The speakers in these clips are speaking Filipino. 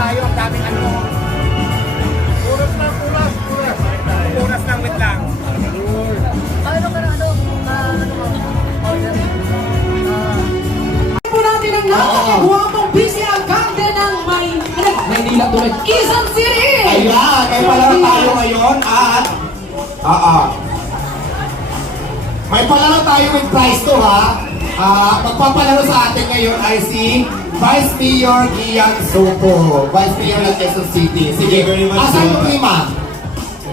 tayo, ang daming ano. Puras lang, puras, puras. Puras lang, wait lang. Ano ka na, ano? Ah, ano Order. Ano natin ang napakaguwapong busy ang kante ng may... Ano? Maynila tuloy. Isang siri! Ayan, eh, ay palaro tayo ngayon at... Ah, ah. May palaro tayo with prize to ha. Ah, magpapalaro sa atin ngayon ay si Vice Mayor Gian Sopo. Vice Mayor ng Quezon City. Sige, Thank you very much, asan yung Diwata. lima?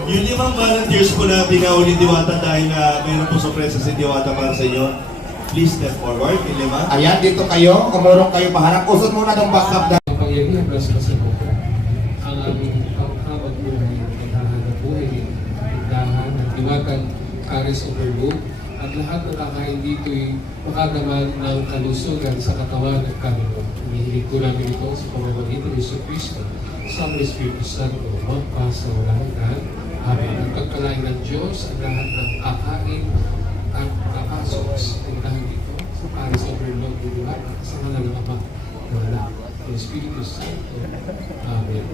Yung limang volunteers po na pinauli ni Diwata dahil na mayroon po sorpresa si Diwata para sa inyo. Please step forward, yung lima. Ayan, dito kayo. Kumurong kayo paharap. Usot muna ng backup na. Kapangyarihan plus kasama ko ang aming panghabag buhay, paghahanap buhay, tindahan, at diwatan, Caris Overlook, at lahat ng kakain dito'y makagaman ng kalusugan sa katawan ng Panginoon. Hinihilig ko namin ito sa pamamagitan ni Yesu Cristo sa mga Espiritu Santo, magpasa wala hanggan, habang nagpagkalain ng Diyos ang lahat ng kakain at kakasok sa tindahan dito sa Paris Overlook, diwatan, sa ngalan ng Ama, ng Anak, ng Espiritu Santo. Amen.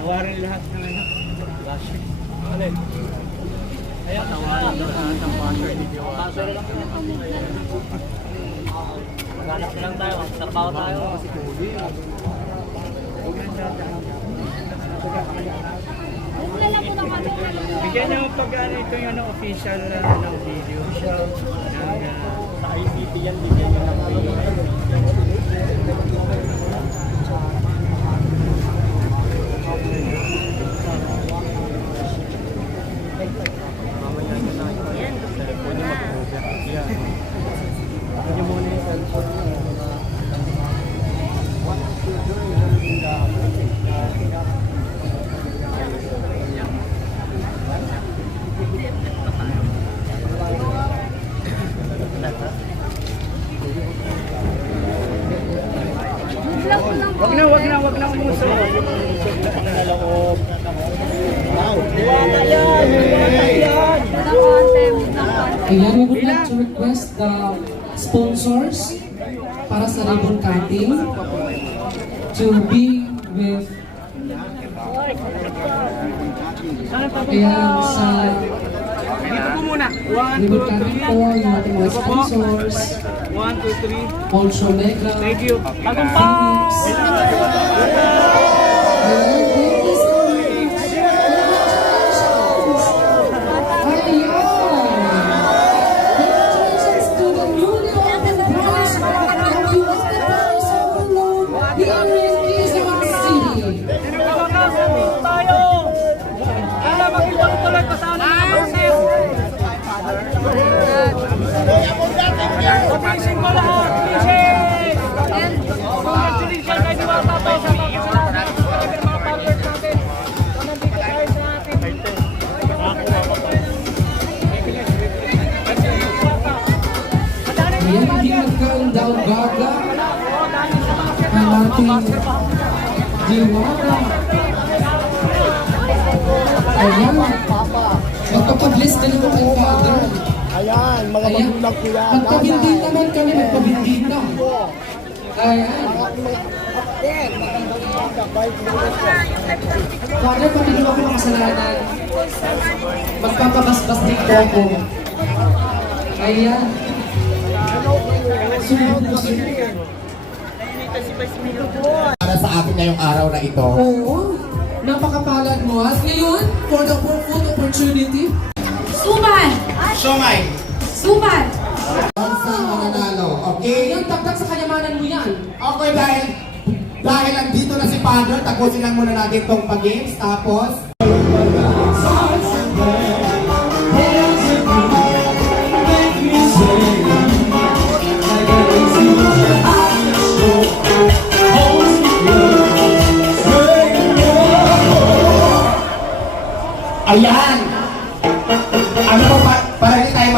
Tawarin lahat ng ano. Basher. Alin? Tawarin lahat ng basher ni Jowa. Basher lang yan. Maghanap na lang tayo. Trabaho tayo. Bigyan niyo pag ano ito yung ano, official na ng video. Uh, sa ICP yan, bigyan niyo ng video. Wag na, wag na, wag na umuso. Na loob. Wala yan! Wala yan! Ayan, we would like to request the sponsors para sa ribbon cutting to be with ayan sa ribbon cutting po yung ating mga sponsors One, two, three. also Negra Thank you. Tagumpay! Ayan, nagkaundaw gaga ang ating diwata. Ayan. Magpapabless ka naman kay Father. Ayan, mga magulang ko yan. Magpabindi naman kami, magpabindi na. Ayan. Father, pamilyo ako ng kasalanan. Magpapabasbas din po ako. Ayan. Para sa akin ngayong araw na ito. Oo. Napakapalad mo. At ngayon, for the food opportunity, Suman! Siomay, Suman! sa mananalo. Okay? yung tagtag sa kayamanan mo yan. Okay, dahil dahil nandito na si Father, tapusin lang muna natin tong pag-games. Tapos, Ayan!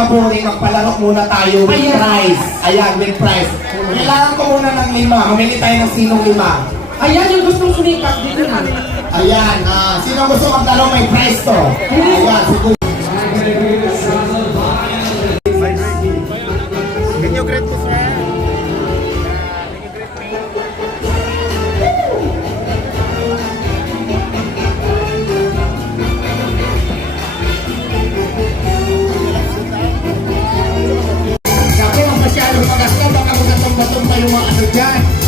Para hindi tayo maboring, magpalaro muna tayo with Ayan. prize. Ayan, with prize. Kailangan ko muna ng lima. Mamili tayo ng sinong lima. Ayan yung gustong sumikat dito na. Ayan, ah, sino gusto magdalo may prize to? Ayan, si guy.